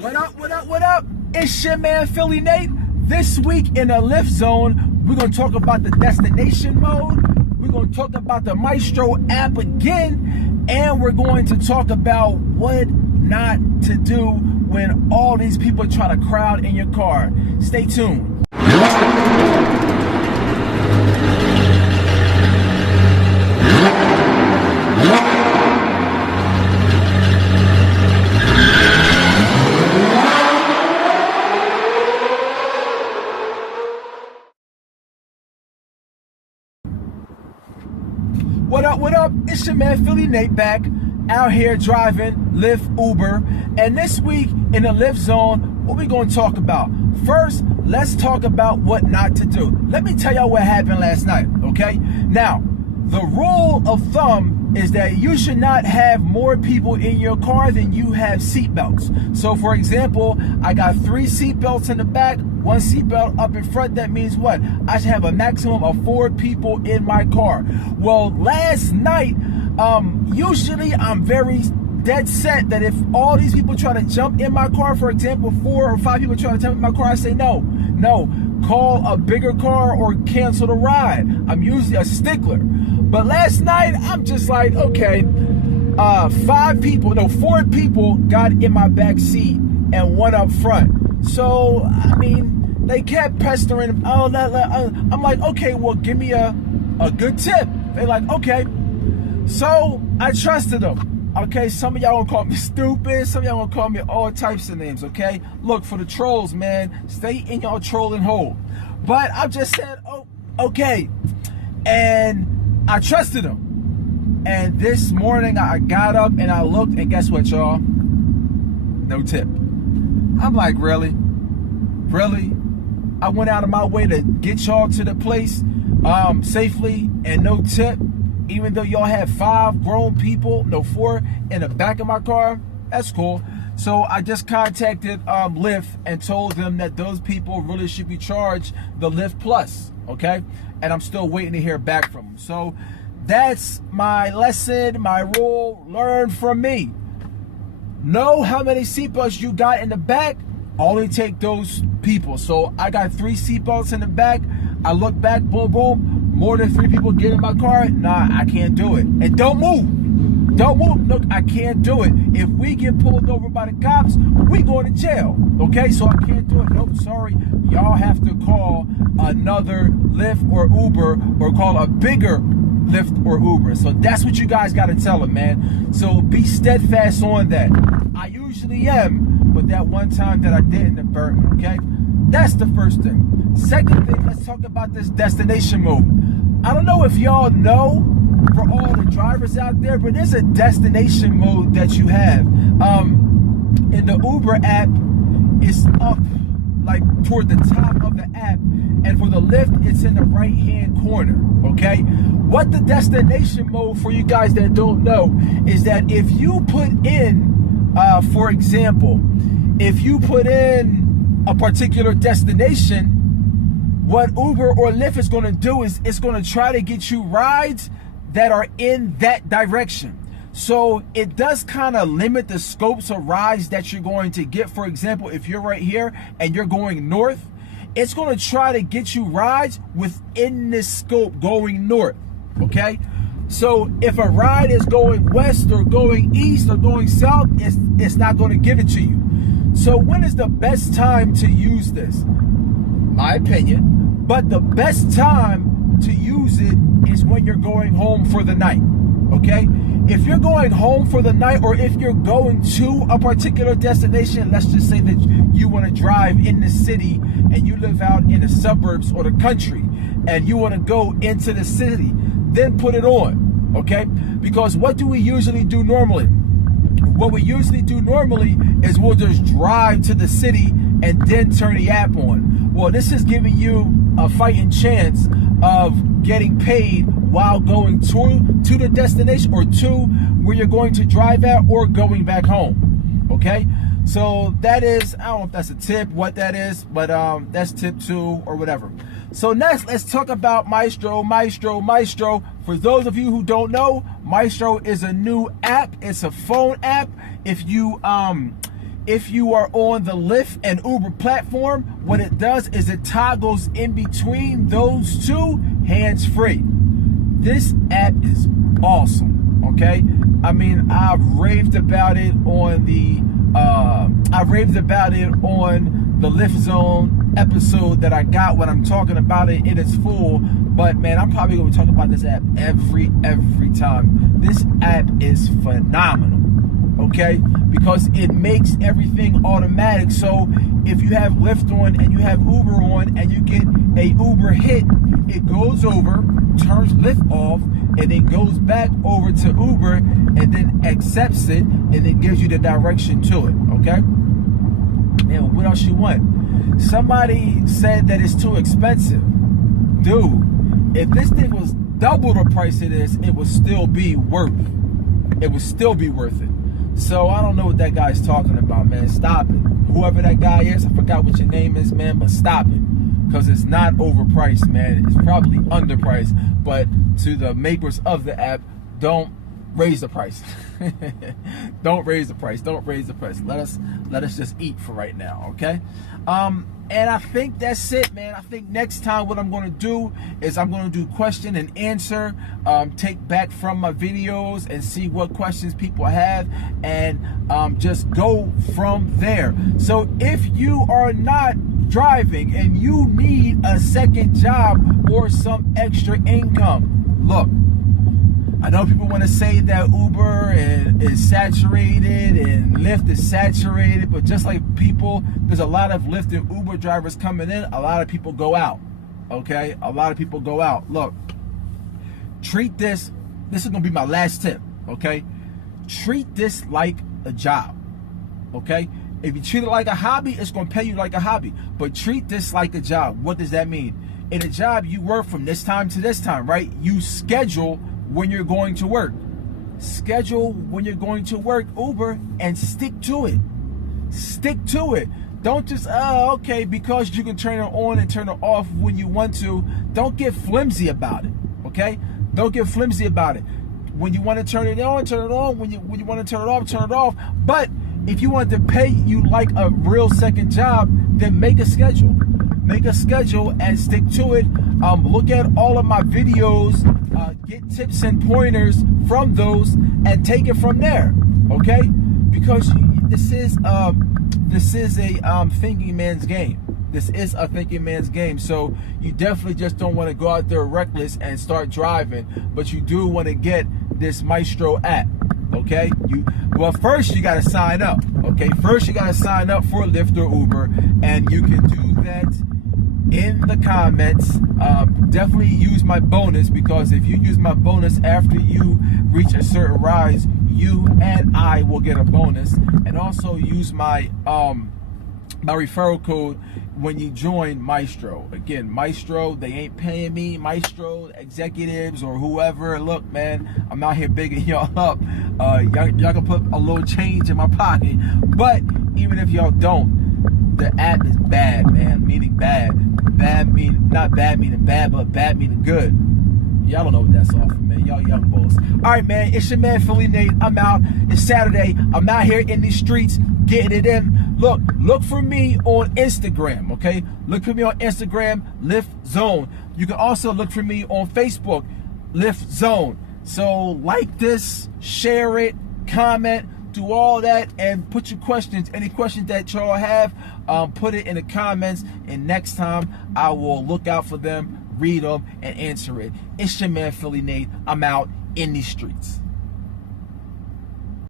What up, what up, what up? It's your man, Philly Nate. This week in the LyftZone, we're going to talk about the destination mode. We're going to talk about the Mystro app again. And we're going to talk about what not to do when all these people try to crowd in your car. Stay tuned. What up, what up? It's your man Philly Nate back out here driving Lyft, Uber. And this week in the LyftZone, what we going to talk about? First, let's talk about what not to do. Let me tell y'all what happened last night, okay? Now, the rule of thumb is that you should not have more people in your car than you have seatbelts. So for example, I got 3 seatbelts in the back, 1 seatbelt up in front. That means what? I should have a maximum of 4 people in my car. Well, last night, usually I'm very dead set that if all these people try to jump in my car, for example, 4 or 5 people try to jump in my car, I say no, call a bigger car or cancel the ride. I'm usually a stickler. But last night, I'm just like, okay, 4 people got in my back seat and 1 up front. So, I mean, they kept pestering. I'm like, okay, well, give me a good tip. They're like, okay. So, I trusted them. Okay, some of y'all gonna call me stupid. Some of y'all gonna call me all types of names, okay? Look, for the trolls, man, stay in y'all trolling hole. But I just said, oh, okay. And I trusted him. And this morning I got up and I looked, and guess what, y'all? No tip. I'm like, really? Really? I went out of my way to get y'all to the place safely and no tip, even though y'all had 5 grown people, 4 in the back of my car. That's cool. So I just contacted Lyft and told them that those people really should be charged the Lyft Plus, okay? And I'm still waiting to hear back from them. So that's my lesson, my rule. Learn from me. Know how many seatbelts you got in the back. Only take those people. So I got 3 seatbelts in the back. I look back, boom, boom. More than 3 people get in my car. Nah, I can't do it. And don't move. Don't move. Look, I can't do it. If we get pulled over by the cops, we going to jail. Okay, so I can't do it. Nope, sorry. Y'all have to call another Lyft or Uber, or call a bigger Lyft or Uber. So that's what you guys got to tell them, man. So be steadfast on that. I usually am, but that one time that I didn't, it burned me, okay? That's the first thing. Second thing, let's talk about this destination mode. I don't know if y'all know, for all the drivers out there, but there's a destination mode that you have. In the Uber app, it's up like toward the top of the app, and for the Lyft, it's in the right-hand corner, okay? What the destination mode, for you guys that don't know, is that if you put in, for example, if you put in a particular destination, what Uber or Lyft is going to do is it's going to try to get you rides that are in that direction. So it does kind of limit the scopes of rides that you're going to get. For example, if you're right here and you're going north, it's going to try to get you rides within this scope going north, okay? So if a ride is going west or going east or going south, it's not going to give it to you. So when is the best time to use this? My opinion, but the best time to use it is when you're going home for the night, okay? If you're going home for the night, or if you're going to a particular destination, let's just say that you want to drive in the city and you live out in the suburbs or the country and you want to go into the city, then put it on, okay? Because what do we usually do normally? What we usually do normally is we'll just drive to the city and then turn the app on. Well, this is giving you a fighting chance of getting paid while going to the destination, or to where you're going to drive at, or going back home, okay? So that is, I don't know if that's a tip, what that is, but that's tip 2 or whatever. So next, let's talk about Mystro. For those of you who don't know, Mystro is a new app. It's a phone app. If you If you are on the Lyft and Uber platform, what it does is it toggles in between those two hands-free. This app is awesome, okay? I mean, I've raved about it on the LyftZone episode that I got when I'm talking about it in its full. But man, I'm probably going to talk about this app every time. This app is phenomenal, okay? Because it makes everything automatic. So if you have Lyft on and you have Uber on and you get a Uber hit, it goes over, turns Lyft off, and then goes back over to Uber and then accepts it and then gives you the direction to it, okay? Man, what else you want? Somebody said that it's too expensive. Dude, if this thing was double the price it is, it would still be worth it. It would still be worth it. So I don't know what that guy's talking about, man. Stop it. Whoever that guy is, I forgot what your name is, man, but stop it. Because it's not overpriced, man. It's probably underpriced. But to the makers of the app, don't raise the price. Don't raise the price. Don't raise the price. Let us just eat for right now, okay? And I think that's it, man. I think next time what I'm going to do is I'm going to do question and answer, take back from my videos and see what questions people have, and just go from there. So if you are not driving and you need a second job or some extra income, look, I know people want to say that Uber is saturated and Lyft is saturated, but just like people, there's a lot of Lyft and Uber drivers coming in, a lot of people go out, okay? A lot of people go out. Look, treat this is going to be my last tip, okay? Treat this like a job, okay? If you treat it like a hobby, it's going to pay you like a hobby, but treat this like a job. What does that mean? In a job, you work from this time to this time, right? You schedule when you're going to work. Schedule when you're going to work, Uber, and stick to it. Stick to it. Don't just, okay, because you can turn it on and turn it off when you want to. Don't get flimsy about it, okay? Don't get flimsy about it. When you want to turn it on, turn it on. When you want to turn it off, turn it off. But if you want to pay you like a real second job, then make a schedule. Make a schedule and stick to it. Look at all of my videos, get tips and pointers from those, and take it from there. Okay? Because this is a thinking man's game. This is a thinking man's game. So you definitely just don't want to go out there reckless and start driving, but you do want to get this Mystro app. Okay, well, first you got to sign up. Okay, first you got to sign up for Lyft or Uber, and you can do that in the comments. Definitely use my bonus, because if you use my bonus after you reach a certain rise, you and I will get a bonus. And also use my my referral code when you join Mystro. Again, Mystro, they ain't paying me. Mystro executives or whoever, look, man, I'm out here bigging y'all up. Y'all can put a little change in my pocket, but even if y'all don't, the app is bad, man, meaning bad. Bad mean, not bad meaning bad, but bad meaning good. Y'all don't know what that's off of, man. Y'all young bulls. All right, man, it's your man Philly Nate. I'm out. It's Saturday. I'm out here in these streets getting it in. Look for me on Instagram, okay? Look for me on Instagram, LyftZone. You can also look for me on Facebook, LyftZone. So like this, share it, comment, do all that, and put your questions, any questions that y'all have, put it in the comments, and next time I will look out for them, read them, and answer it. It's your man Philly Nate. I'm out in these streets.